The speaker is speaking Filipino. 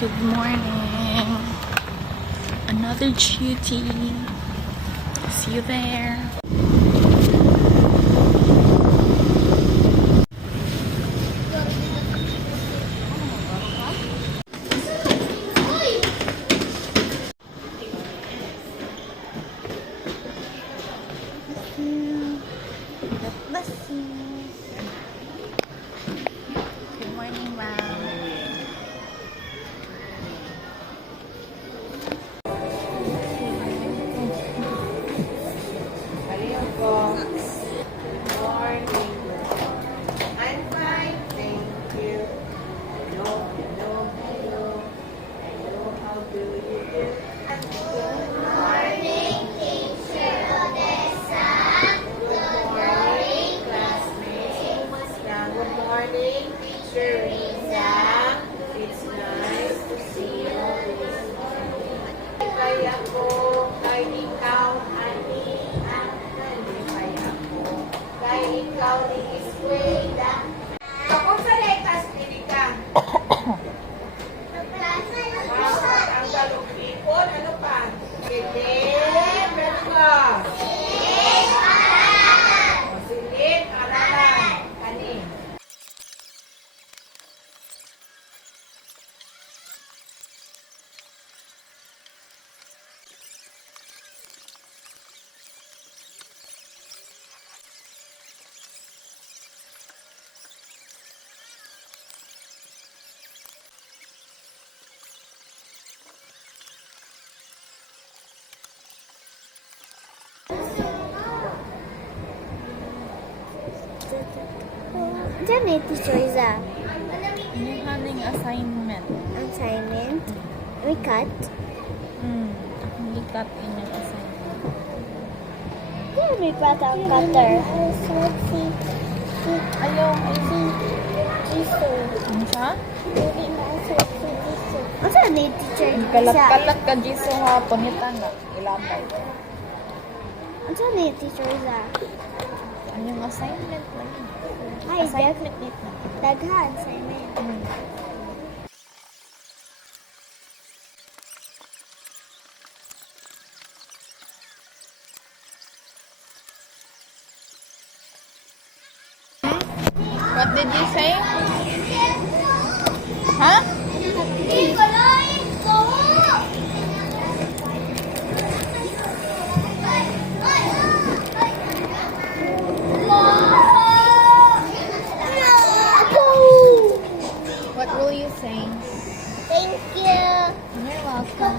Good morning. Another duty. See you there. Good morning, ma'am. I'm fine, thank you. Hello, hello, hello. Hello, how do you do? Good morning, teacher Odessa. Good morning, classmates. Good morning, teacher Riza. It's nice to see you this morning. Kay ako, kay ikaw, ani, at kay ako. Kay ikaw, ni eskwela. Ako sa letas, pili ka. Ang galupipon, ano pa? Silid, ano ka? Silid, aralan. Ani? Diyan may teacher Iza. Yung haning assignment. Assignment. May cut. Hindi cut in yung assignment. Diyan may patang cutter. Ayaw, ano siya? Ano saan may teacher Iza? Kalat-kalat ka Jiso hapon. Ito na. Ilabay. Ano saan may teacher Iza? Ano yung assignment na yun? Ay, Assignment na. daghan assignment. What did you say? Huh? What will you say? Thank you. You're welcome.